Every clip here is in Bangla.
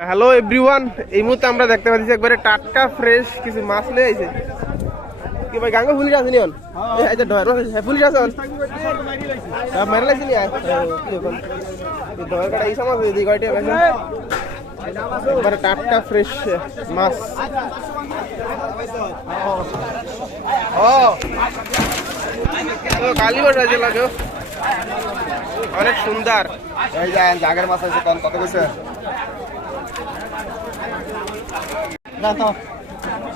হ্যালো এভরিওয়ান এই মুহূর্তে আমরা দেখতে পাচ্ছি একবারে টাটকা ফ্রেশ কিছু মাছ লে আইছে কি ভাই গাঙ্গা ফুলিশ আছে নিয়ন এই যে ডয়ার হ্যাঁ ফুলিশ আছে সব মেরে লাগছে নি ডয়ার কাটা এই সমাজ এই গাড়িটা একবারে টাটকা ফ্রেশ মাছ। ও। ও কালী আছে লাগে। অনেক সুন্দর। এই যে জাগের মাছ আছে কম কত কইছে?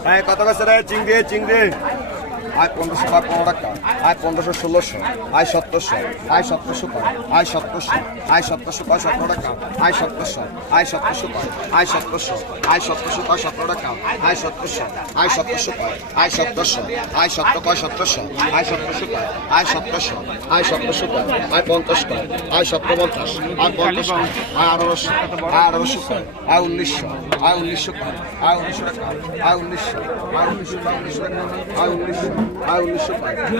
হ্যাঁ কত কইছে রে? চিংড়ি চিংড়ি। আয়, পনেরোশো বা পনেরো টাকা। আয়, পনেরোশো, ষোলোশো। আয়, সতেরোশো। আয়, সতেরোশো কয়। আয়, সতেরোশো। আয়, সতেরোশো কয়, সতেরো টাকা। আয়, সতেরোশো। আয়, সতেরোশো কয়। আয়, সতেরোশো। আয়, সতেরোশো কয়, সতেরো টাকা। আয়, সতেরোশো। আয়, সতেরোশো কয়। আয়, সতেরোশো। আয়, সতেরো কয়, সতেরোশো। আয়, সতেরোশো কয়। আয়, সতেরোশো। আয় সতেরোশো কয় আয় পঞ্চাশ কয় আয় সতেরো পঞ্চাশ আয় পঞ্চাশ আয় আঠারোশো আয় আঠারোশো কয় আয় উনিশশো আয় উনিশশো কয় আয় উনিশশো টাকা আয় উনিশশো আয় উনিশশো আয় উনিশশো আয় উনিশশো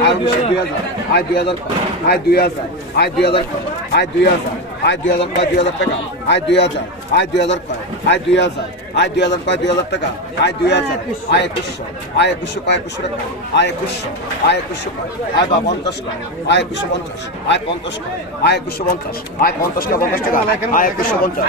আয় উনিশশো দুই হাজার আয় দুই হাজার আয় দুই হাজার আয় দুই হাজার আয় দুই হাজার আয় দুই হাজার কয় দুই হাজার টাকা আয় দুই হাজার আয় দুই হাজার কয় আয় দুই হাজার আয় দুই হাজার কয় দুই হাজার টাকা আয় দুই হাজার আয় একুশশো আয় একুশশো কয় একুশশো টাকা আয় একুশশো আয় একুশশো কয় আয় বা পঞ্চাশ কয় আয় একুশশো পঞ্চাশ আয় পঞ্চাশ কয় আয় একুশশো পঞ্চাশ আয় পঞ্চাশ কয় পঞ্চাশ টাকা আয় একুশশো পঞ্চাশ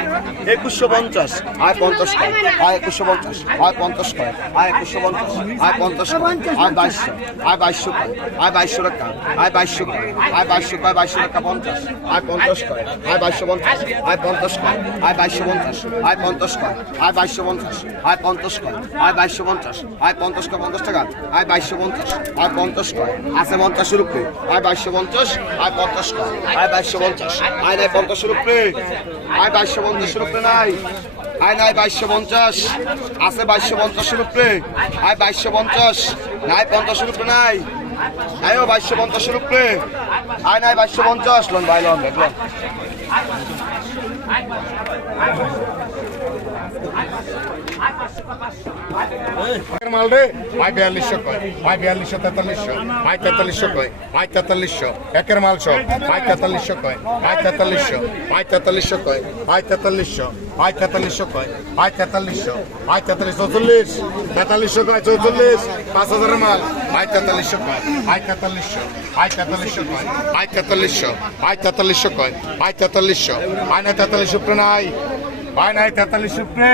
একুশশো পঞ্চাশ আয় পঞ্চাশ কয় আয় একুশশো পঞ্চাশ আয় পঞ্চাশ কয় আয় একুশশো পঞ্চাশ আয় পঞ্চাশ আয় বাইশশো আয় বাইশশো কয় আয় বাইশশো টাকা আয় বাইশশো কয় আয় বাইশশো কয় বাইশশো টাকা পঞ্চাশ আয় পঞ্চাশ কয় আয় বাইশশো পঞ্চাশ আয় পঞ্চাশ কয় আয় বাইশশো পঞ্চাশ আয় পঞ্চাশ কয় আয় বাইশশো পঞ্চাশ আয় পঞ্চাশ কয় আয় বাইশশো পঞ্চাশ আয় পঞ্চাশ কয় পঞ্চাশ টাকা আয় বাইশশো পঞ্চাশ আয় পঞ্চাশ কয় আছে পঞ্চাশের উপরে আয় বাইশশো পঞ্চাশ আয় পঞ্চাশ কয় আয় বাইশশো পঞ্চাশ আয় নাই পঞ্চাশের উপরে আয় বাইশশো পঞ্চাশের উপরে নাই আয় নাই বাইশশো পঞ্চাশ, আছে বাইশশো পঞ্চাশের উপরে আয় বাইশশো পঞ্চাশ, নাই পঞ্চাশের উপরে নাই আয়ো বাইশশো পঞ্চাশের উপরে আয় নাই বাইশশো পঞ্চাশ লোন ভাই লোন দেখলাম। মাল রে? ভাই বিয়াল্লিশশো কয়। ভাই বিয়াল্লিশশো তেতাল্লিশশো। ভাই তেতাল্লিশশো কয়। ভাই তেতাল্লিশশো। একের মাল সব। ভাই তেতাল্লিশশো কয়। ভাই তেতাল্লিশশো। ভাই তেতাল্লিশশো কয়। ভাই তেতাল্লিশশো। ভাই তেতাল্লিশশো কয়। ভাই তেতাল্লিশশো। ভাই তেতাল্লিশ চৌচল্লিশ। তেতাল্লিশশো কয় চৌচল্লিশ। পাঁচ হাজারের মাল। ভাই তেতাল্লিশশো কয়। ভাই তেতাল্লিশশো। ভাই তেতাল্লিশশো কয়। ভাই তেতাল্লিশশো। ভাই তেতাল্লিশশো কয়। ভাই তেতাল্লিশশো। ভাই নাই তেতাল্লিশ উপরে নাই। ভাই নাই তেতাল্লিশ উপরে।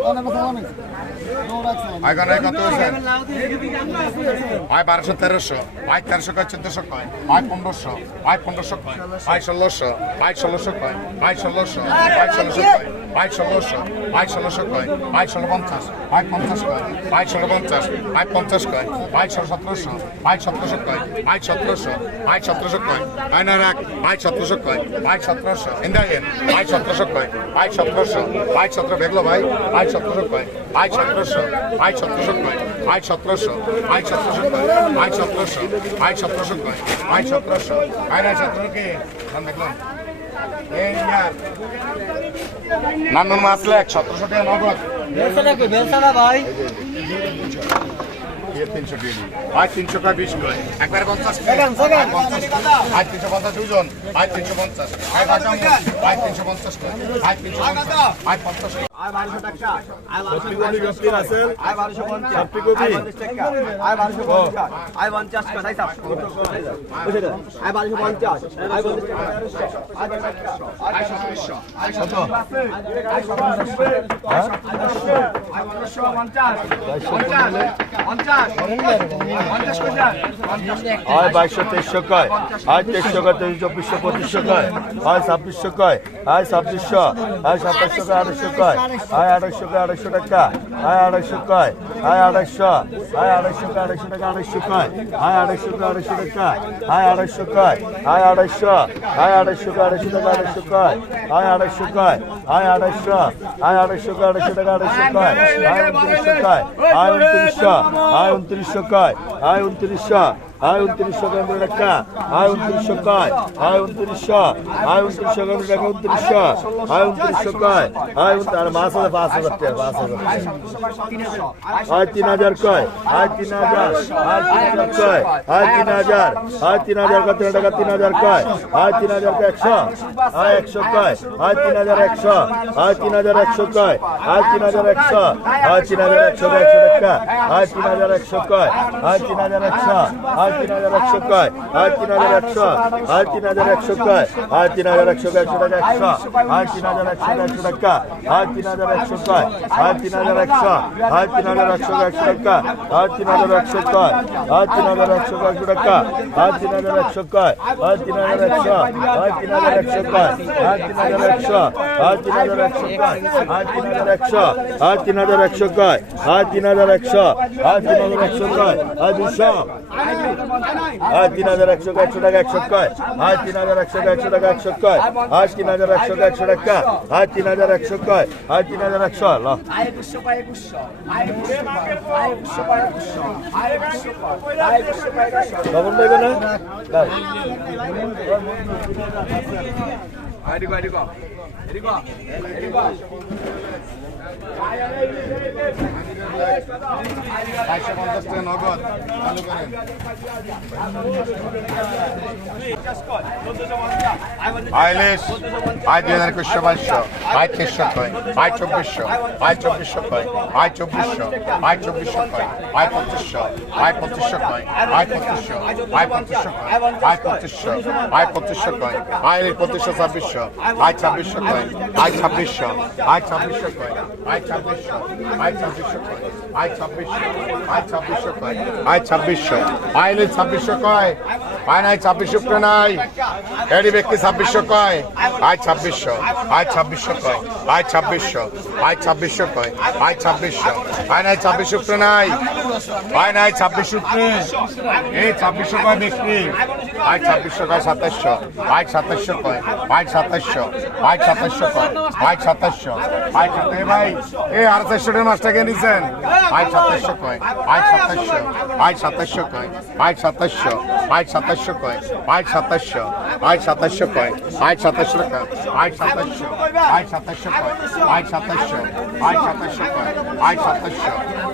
বেড়া এখানে কত ভাই বারোশো তেরোশো ভাই তেরোশো কয়, চোদ্দশো কয় ভাই পনেরোশো ভাই পনেরোশো কয় ভাই ষোলোশো ভাই ষোলোশো কয় ভাই ষোলোশো ভাই ষোলোশো কয়। ভাই ষোলোশো ভাই ষোলোশো কয় ভাই ষোলো পঞ্চাশ ভাই পঞ্চাশ কয় ভাই ষোলো পঞ্চাশ ভাই পঞ্চাশ কয় ভাই ষোলো সতেরোশো ভাই সতেরোশো কয় ভাই সতেরোশো ভাই সতেরোশো কয় ভাই না রাখ ভাই সতেরোশো কয় ভাই সতেরোশো ইন্দাইয়েন ভাই সতেরোশো কয় ভাই সতেরোশো ভাই সতেরো দেখল ভাই ভাই সতেরোশো কয় ভাই সতেরোশো ভাই সতেরোশো কয় ভাই সতেরোশো ভাই সতেরোশো কয় ভাই সতেরোশো ভাই সতেরোশো কয় ভাই সতেরোশো ভাই না সতেরো কে নাম দেখলাম নান্নুর মাছ লেখ সতেরোশো টাকা নগদ। দিয়ে তিনশো ভাই তিনশো টাকা বিশ কয় একবারে পঞ্চাশ। ভাই তিনশো পঞ্চাশ দুজন। ভাই তিনশো পঞ্চাশ। ভাই তিনশো পঞ্চাশ ভাই তিনশো পঞ্চাশ। ভাই পঞ্চাশ আয় বারোশো টাকা আয় বারোশো পঞ্চাশ আয় বারোশো পঞ্চাশ আয় পঞ্চাশ টাকা আয় বারোশো পঞ্চাশ আয় পঞ্চাশ টাকা তাই সাপ আয় বারোশো পঞ্চাশ আয় পঞ্চাশ টাকা আয় পঞ্চাশ আয় সতেরোশো আয় কত আয় পঞ্চাশ পঞ্চাশ হয় বাইশশো তেইশশো কয় হয় তেইশশো কয় তেইশ চব্বিশশো পঁচিশশো কয় হয় কয় হয় হয় কয় কয় হয় আড়াইশো কয়, আড়াইশো টাকা। হয় আড়াইশো কয় হয় আড়াইশো হয় আড়াইশো কয়, আড়াইশো টাকা, আড়াইশো কয়। হয় আড়াইশো কয়, আড়াইশো টাকা। হয় আড়াইশো কয় হয় আড়াইশো হয় আড়াইশো কয়, আড়াইশো টাকা, আড়াইশো কয়। হয় আড়াইশো কয় হয় আড়াইশো হয় আড়াইশো কয়, আড়াইশো টাকা, আড়াইশো কয়। হয় উনত্রিশশো কয় হয় উনত্রিশশো কয় হয় উনত্রিশশো। হয় উনত্রিশশো কেন্দ্র টাকা হয় উনত্রিশশো কয় হয় উনত্রিশশো হয় উনত্রিশশো কেন্দ্র টাকা উনত্রিশশো হয় উনত্রিশশো কয় হয় আর পাঁচ হাজার পাঁচ হাজার টাকা পাঁচ হাজার হয় তিন হাজার কয় হয় তিন হাজার হয় তিন হাজার কয় হয় তিন হাজার হয় তিন হাজার কত টাকা তিন হাজার কয় হয় তিন হাজার একশো হয় একশো কয় হয় তিন হাজার একশো হয় তিন হাজার একশো কয় হয় তিন হাজার একশো হয় তিন হাজার একশো একশো টাকা হয় তিন হাজার একশো কয় হয় তিন হাজার একশো হয় তিন হাজার একশো কয় হয় তিন হাজার একশো হয় তিন হাজার একশো কয় হয় তিন হাজার একশো একশো টাকা একশো হয় তিন হাজার একশো একশো টাকা হয় তিন হাজার একশো কয় হয় তিন হাজার একশো হয় তিন হাজার একশো একশো টাকা হয় তিন একশো কয় হয় তিন হাজার একশো একশো টাকা হয় তিন একশো কয় হয় তিন একশো হয় তিন হাজার একশো কয় হয় তিন একশো হয় তিন হাজার একশো কয় হয় তিন একশো হয় তিন হাজার একশো কয় হয় তিন একশো হয় তিন হাজার একশো কয় হয় দুশো হয় তিন হাজার একশো একশো টাকা, একশো কয় হয় তিন হাজার একশো একশো টাকা, একশো কয় হয় তিন হাজার একশো একশো টাকা। হয় তিন হাজার একশো কয় হয় তিন হাজার একশো ল লবণ দেবে না? দাও। চারশো পঞ্চাশ টাকা নগদ চালু করেন। আইলিশ আয় দুই হাজার একুশশো বাইশশো আয় তেইশশো কয় আয় চব্বিশশো আয় চব্বিশশো কয় আয় চব্বিশশো আয় চব্বিশশো কয় আয় পঁচিশশো আয় পঁচিশশো কয় আয় পঁচিশশো আয় পঁচিশশো আয় পঁচিশশো আয় পঁচিশশো কয় আয় পঁচিশশো ছাব্বিশশো আয় ছাব্বিশশো কয় আয় ছাব্বিশশো আয় ছাব্বিশশো কয় আয় ছাব্বিশশো আয় ছাব্বিশশো কয় ছাব্বিশশো আয় ছাব্বিশশো কয় আয় ছাব্বিশশো ছাব্বিশশো কয় আয় নাই ছাব্বিশশো করে নাই। এডি ব্যক্তি ছাব্বিশশো কয়? আয় ছাব্বিশশো আয় ছাব্বিশশো কয় আয় ছাব্বিশশো আয় ছাব্বিশশো কয় আয় ছাব্বিশশো। আয় নাই ছাব্বিশশো করে নাই? আয় নাই ছাব্বিশশো করে এই ছাব্বিশশো কয় ব্যক্তি? আয় ছাব্বিশশো কয়, সাতাশশো। আয় সাতাশশো কয় আয় সাতাশশো আয় সাতাশশো কয় আয় সাতাশশো আয় সাতাশ ভাই এই আর চারশো টাকা মাছটা কে নিছেন? আয় সাতাশশো কয় আয় সাতাশশো আয় সাতাশশো কয় আয় সাতাশশো আয় সাতাশশো কয়? আয় সাতাশশো। আট সাতাশশো কয়? আয় সাতাশশো টাকা। আয় সাতাশশো। আয় সাতাশশো কয়? আয় সাতাশশো। আট সাতাশশো কয়? আয় সাতাশশো।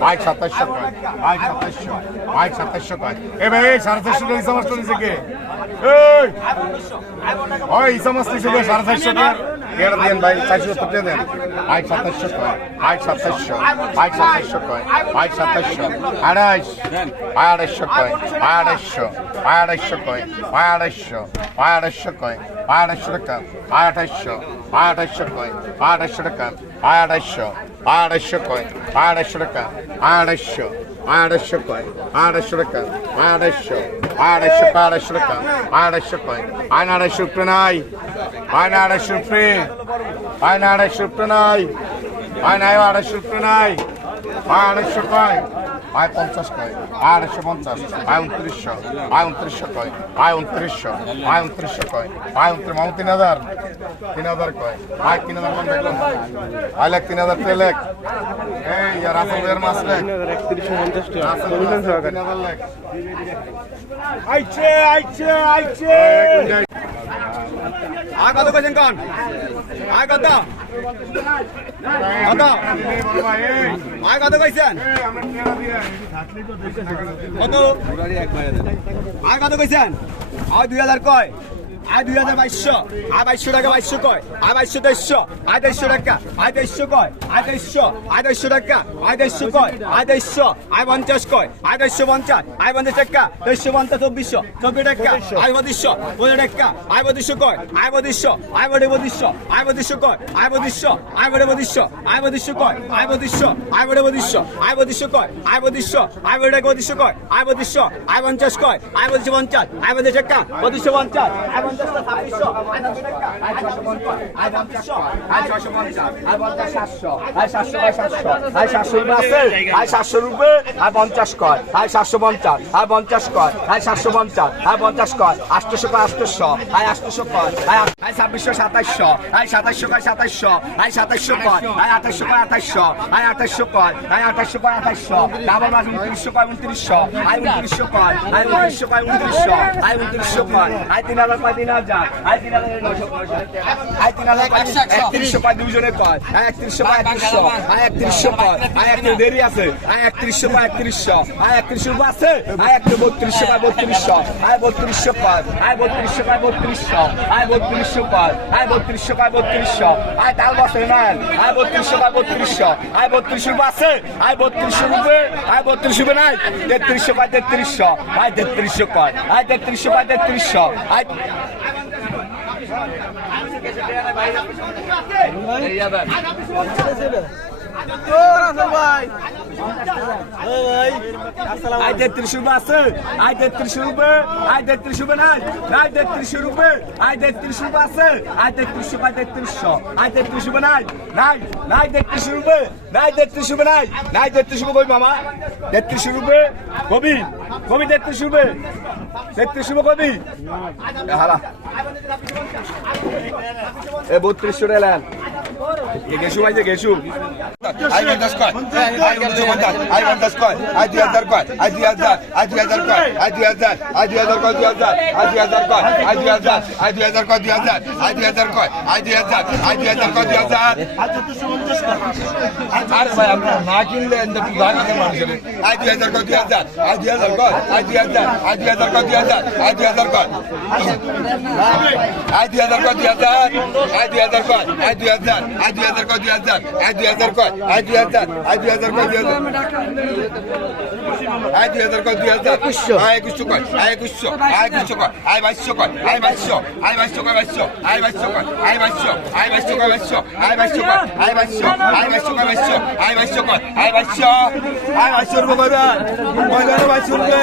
আয় সাতাশশো কয়? আয় সাতাশশো। আয় সাতাশশো কয়? এ ভাই সাড়ে চারশো টাকা ইসা নিছে কে? ওই ইসা মাছ সাড়ে চারশো টাকা? এটা দেন ভাই চারশো সত্তর দেন আয় সাতাশশো কয় আয় সাতাশশো আয় সাতাশশো কয় আয় সাতাশশো আড়াইশ আয় আড়াইশো কয় আয় আড়াইশো আয় আড়াইশো কয় আয় আড়াইশো আয় আড়াইশো কয় আয় আড়াইশো টাকা আয় আঠাইশো কয় আয় আড়াইশো টাকা আয় আড়াইশো কয়, আড়াইশো টাকা, আড়াইশো আড়াইশো কয়, আড়াইশো টাকা, আড়াইশো আড়াইশো আড়াইশো টাকা, আড়াইশো কয় আয়না আড়াইশো রুপে নাই আয়না আড়াইশো রুপে আয়না আড়াইশো রুপে নাই আয়না আড়াইশো রুপে নাই, আড়াইশো কয় আয় পঞ্চাশ কয় আয় আড়াইশো পঞ্চাশ আয় উনত্রিশশো আয় উনত্রিশশো কয় আয় উনত্রিশশো আয় উনত্রিশশো কয় আয় উনত্রিশ মামু তিন হাজার তিন হাজার কয় আয় তিন হাজার মান দেখলাম। আয় লেখ তিন হাজার লেখ। এই আর আসল বের মাছ লেখ। একত্রিশশো পঞ্চাশ টাকা। তিন হাজার লেখ। আইছে আইছে আইছে। আর কত কইছেন কোন? আর কত কত আয় কত কইছেন? কত? আয় কত কইছেন? আয় দুই হাজার কয়? আয় দুই হাজার বাইশশো আয় বাইশশো টাকা বাইশশো কয় আয় বাইশশো দেড়শো আয় দেড়শো টাকা আয় দেড়শো কয় আয় দেড়শো আয় দেড়শো টাকা আয় দেড়শো কয় আয় দেড়শো আয় পঞ্চাশ কয় আয় দেড়শো পঞ্চাশ আয় পঞ্চাশ টাকা দেড়শো পঞ্চাশ চব্বিশশো চব্বিশ টাকা আয় বদিশশো পনেরো টাকা আয় বদিশশো কয় আয় বদিশশো আয় বডি বদিশশো আয় বদিশশো কয় আয় বদিশশো আয় বডি বদিশশো আয় বদিশশো কয় আয় বদিশশো আয় বডি বদিশশো আয় বদিশশো কয় আয় বদিশশো আয় বডি বদিশশো কয় আয় বদিশশো আয় পঞ্চাশ কয় আয় বদিশশো পঞ্চাশ আয় বদিশ টাকা বদিশশো পঞ্চাশ আয় ছশো পঞ্চাশ কয় আয় সাতশো পঞ্চাশ আয় পঞ্চাশ কয় আয় সাতশো পঞ্চাশ আয় পঞ্চাশ কয় আটশোশো কয় আটশোশো আটশোশো কয় আয় ছাব্বিশশো সাতাইশশো আয় সাতাইশশো কয় সাতাইশশো আয় সাতাইশশো কয় আয় আঠাইশশো কয় আঠাইশশো আয় আঠাইশশো কয় আয় আঠাইশশো কয় আঠাইশশো ডাবল মাস উনত্রিশশো কয় উনত্রিশশো উনত্রিশশো কয় আয় উনত্রিশশো কয় উনত্রিশশো আয় উনত্রিশশো কয় আয় তিন হাজার তিন হাজার। আয় তিন হাজার নয়শো আয় তিন হাজার কয় একত্রিশশো কয় দুজনে কয়? আয় একত্রিশশো কয় একত্রিশশো। আয় একত্রিশশো কয় আয় একত্রিশ দেরি আছে। আয় একত্রিশশো কয় একত্রিশশো। আয় একত্রিশশো রূপ আছে। আয় একত্রিশ বত্রিশশো কয় বত্রিশশো। আয় বত্রিশশো কয় আয় বত্রিশশো কয় বত্রিশশো। আয় বত্রিশশো কয় আয় বত্রিশশো কয় বত্রিশশো। আয় তাল বসে নাই আয় বত্রিশশো কয় বত্রিশশো। আয় বত্রিশশো রূপ আছে। আয় বত্রিশশো রূপে আয় বত্রিশ রূপে নাই। তেত্রিশশো কয় তেত্রিশশো। আয় তেত্রিশশো কয়। আয় তেত্রিশশো কয় তেত্রিশশো। আয় আয় তেত্রিশ রুপে আছে রুপে আয় তেত্রিশ রুপে নাই রুপে আয় তেত্রিশ রুপে আছে তেত্রিশ রুপে তেত্রিশশো আয় তেত্রিশ রুপে নাই নাই নাই তেত্রিশ রুপে নাই তেত্রিশ রুপে নাই নাই তেত্রিশ রুপে কবি মামা তেত্রিশ রুপে কবি কবি তেত্রিশ রুপে তেত্রিশ রুপে কবি হারা এ বত্রিশ টাকা এলেন গেছু ভাই যে গেছু আই পঞ্চাশ কয় আই পঞ্চাশ পঞ্চাশ আই পঞ্চাশ কয় আই দুই হাজার কয় আই দুই হাজার আই দুই হাজার কয় আই দুই হাজার আই দুই হাজার কয় দুই হাজার আই দুই হাজার কয় আই দুই হাজার আই দুই হাজার কয় দুই হাজার আই দুই হাজার কয় আই দুই হাজার আই দুই হাজার কয় দুই হাজার আরে ভাই আপনার না কিনলে এত দাঁড়িয়ে মানুষের আই দুই হাজার কয় দুই হাজার আই দুই হাজার কয় আই দুই হাজার আই দুই হাজার কয় দুই হাজার আই দুই হাজার কয় আই দুই হাজার কয় দুই হাজার আই দুই হাজার কয় আই দুই হাজার আই দুই হাজার কয় দুই হাজার আই দুই হাজার কয় আই দুই হাজার আই দুই হাজার কয় দুই হাজার আই দুই হাজার কয় দুই হাজার আই একুশশো কয় আই একুশশো আই একুশশো কয় আই বাইশশো কয় আই বাইশশো আই বাইশশো কয় বাইশশো আই বাইশশো কয় আই বাইশশো আই বাইশশো কয় বাইশশো আই বাইশশো কয় আই বাইশশো আই বাইশশো কয় বাইশশো আই বাইশশো কয় আই বাইশশো আই বাইশশো রুপে কয়বেন কয়বেন বাইশশো রুপে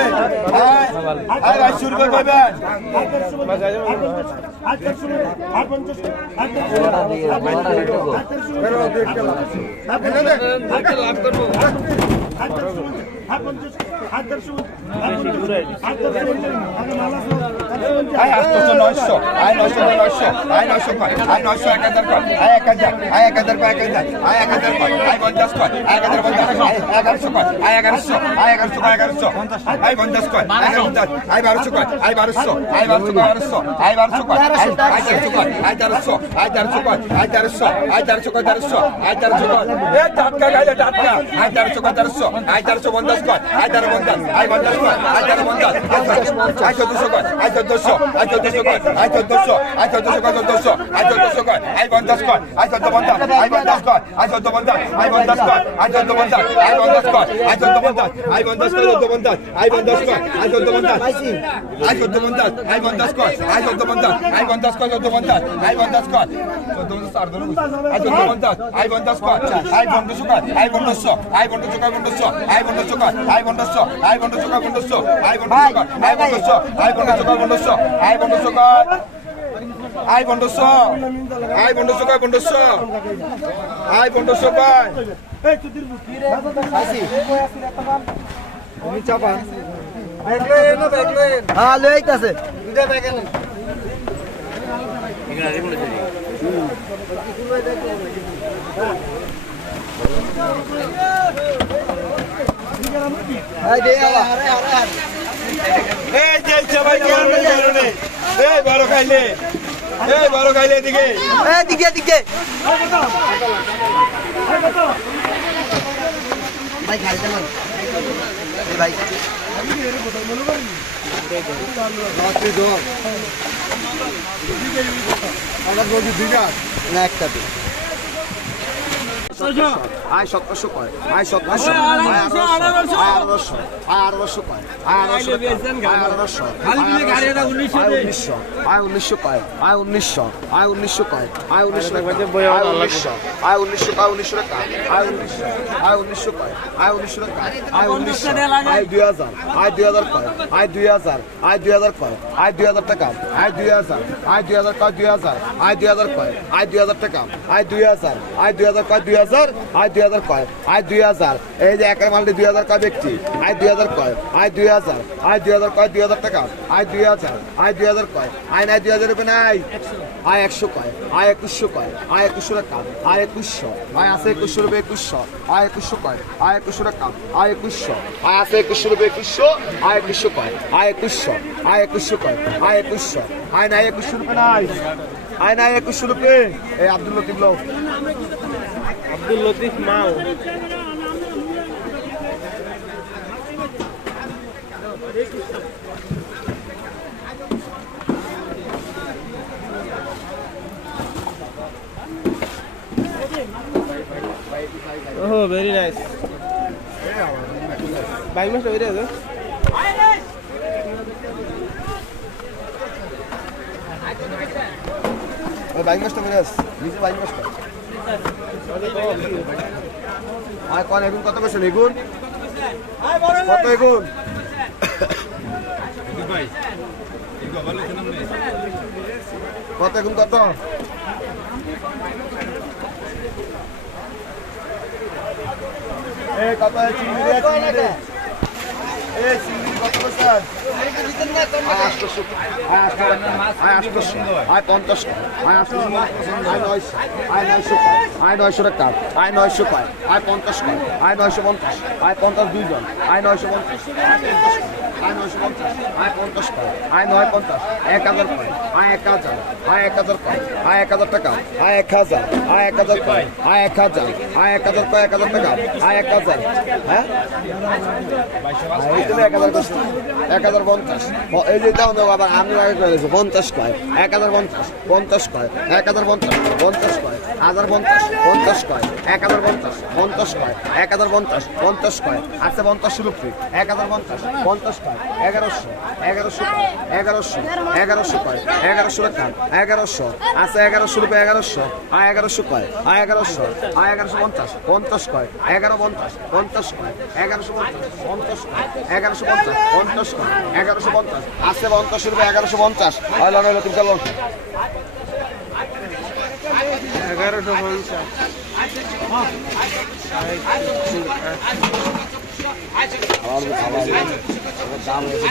আই আই বাইশশো রুপে 그러면은 발표도 안 걸고. 발 먼저. আই আটশো নয়শো আই নয়শো নয়শো আই নয়শো কয় আই নয়শো এক হাজার কয় আই এক হাজার আই এক হাজার কয় এক হাজার আই এক হাজার কয় আই পঞ্চাশ কয় আই এক হাজার পঞ্চাশ আই এগারোশো কয় আই এগারোশো আই এগারোশো কয় এগারোশো আই পঞ্চাশ কয় আই পঞ্চাশ আই বারোশো কয় আই বারোশো আই বারোশো কয় বারোশো আই বারোশো কয় আই তেরোশো কয় আই তেরোশো আই তেরোশো কয় আই তেরোশো আই তেরোশো কয় তেরোশো আই তেরোশো কয় এ টাটকা গাইলে টাটকা আই তেরোশো কয় তেরোশো আই তেরোশো পঞ্চাশ কয় আই তেরো পঞ্চাশ আই পঞ্চাশ কয় আই তেরো পঞ্চাশ আই চোদ্দশো কয় আই চোদ্দশো আই চোদ্দশো কয় আই চোদ্দশো আই চোদ্দশো কয় চোদ্দশো আই চোদ্দশো কয় আই পঞ্চাশ কয় আই চোদ্দ পঞ্চাশ আই পঞ্চাশ কয় আই চোদ্দ পঞ্চাশ আই পঞ্চাশ কয় আই চোদ্দ পঞ্চাশ আই পঞ্চাশ কয় আই চোদ্দ পঞ্চাশ আই পঞ্চাশ কয় চোদ্দ পঞ্চাশ আই পঞ্চাশ কয় আই চোদ্দ পঞ্চাশ আই চোদ্দ পঞ্চাশ আই পঞ্চাশ কয় আই চোদ্দ পঞ্চাশ আই পঞ্চাশ কয় চোদ্দ পঞ্চাশ আই পঞ্চাশ কয় চোদ্দ পঞ্চাশ আর ধরুন আই চোদ্দ পঞ্চাশ আই পঞ্চাশ কয় আই পনেরোশো কয় আই পনেরোশো আই পনেরোশো কয় পনেরোশো আই পনেরোশো কয় আই পনেরোশো আই পনেরোশো কয় পনেরোশো আই পনেরোশো কয় আই পনেরোশো আই পনেরোশো কয় পনেরোশো আই পনেরোশো কয় আই পনেরোশো আই পনেরোশো কয় পনেরোশো আই পনেরোশো কয় হ্যাঁ লইতাছে এই যে সবাই এই বড় খাইলে এই বড় খাইলে এদিকে দিকে দিকে ভাই খাইতে না ভাই না একটাতে আয় সতেরোশো কয় আয় সতেরোশো আয় আঠারোশো আয় আঠারোশো আয় আঠারোশো কয় আয় আঠারোশো আয় আঠারোশো আয় উনিশশো আয় উনিশশো কয় আয় উনিশশো আয় উনিশশো কয় আয় উনিশশো আয় উনিশশো আয় উনিশশো কয় উনিশশো টাকা আয় উনিশশো আয় উনিশশো কয় আয় উনিশশো টাকা আয় উনিশশো আয় দুই হাজার আয় দুই হাজার কয় আয় দুই হাজার আয় দুই হাজার কয় আয় দুই হাজার টাকা আয় দুই হাজার আয় দুই হাজার কয় দুই হাজার আয় দুই হাজার কয় আয় দুই হাজার টাকা আয় দুই হাজার আয় দুই হাজার কয় দুই হাজার আয় দুই হাজার কয়। আয় দুই হাজার। এই যে একের মালটি দুই হাজার কয় ব্যক্তি। আয় দুই হাজার কয়। আয় দুই হাজার। আয় দুই হাজার কয়, দুই হাজার টাকা। আয় দুই হাজার। আয় দুই হাজার কয়। আয় নাই দুই হাজার রুপে নাই। আয় একশো কয়। আয় একুশশো কয়। আয় একুশশো টাকা। আয় একুশশো। আয় আছে একুশশো রুপে একুশশো। আয় একুশশো কয়। আয় একুশশো টাকা। আয় একুশশো। আয় আছে একুশশো রুপে একুশশো। আয় একুশশো কয়। আয় একুশশো। আয় একুশশো কয়। আয় একুশশো। আয় নাই একুশশো রুপে নাই। আয় নাই একুশশো রুপে এই আব্দুল লতিফ লোক আব্দুল লতিফ মাও। ওহো ভেরি নাইস বাইক মাসটা বেরিয়ে আছে ওই বাইক মাসটা বেরে আস নিজে বাইক মাসটা আয় কন এগুন? কত করছেন এগুন? কত এগুন? কত এগুন কত? কত? চিংড়ি চিংড়ি। আয় নয়শো টাকা আয় নয়শো পায় আয় পঞ্চাশ পায় আয় নয়শো পঞ্চাশ আয় পঞ্চাশ দুইজন আয় নয়শো পঞ্চাশ আয় নয়শো পঞ্চাশ আয় পঞ্চাশ পায় নয় পঞ্চাশ এক হাজার পায় এক হাজার আয় এক হাজার পায় আয় এক হাজার টাকা আয় এক হাজার আয় এক হাজার পায় আয় এক হাজার আয় এক হাজার পায় হাজার টাকা আয় এক হাজার হ্যাঁ এক। এক হাজার পঞ্চাশ এই যে দাও দাও আবার আমি আগে করে দিয়েছি পঞ্চাশ কয় এক হাজার পঞ্চাশ পঞ্চাশ কয় এক হাজার পঞ্চাশ পঞ্চাশ কয় হাজার পঞ্চাশ পঞ্চাশ কয় এক হাজার পঞ্চাশ পঞ্চাশ কয় এক হাজার পঞ্চাশ পঞ্চাশ কয় আছে পঞ্চাশ রুপি এক হাজার পঞ্চাশ পঞ্চাশ কয় এগারোশো এগারোশো এগারোশো এগারোশো কয় এগারোশো টাকা এগারোশো আছে এগারোশো রুপি এগারোশো আয় এগারোশো কয় আয় এগারোশো আয় এগারোশো পঞ্চাশ পঞ্চাশ কয় এগারো পঞ্চাশ পঞ্চাশ কয় এগারোশো পঞ্চাশ পঞ্চাশ কয় এগারোশো পঞ্চাশ পঞ্চাশ এগারোশো পঞ্চাশ। আছে পঞ্চাশ রুপি এগারোশো পঞ্চাশ। লন হইল তুমি চলো এগারোশো পঞ্চাশ। আমার দাম হয়েছে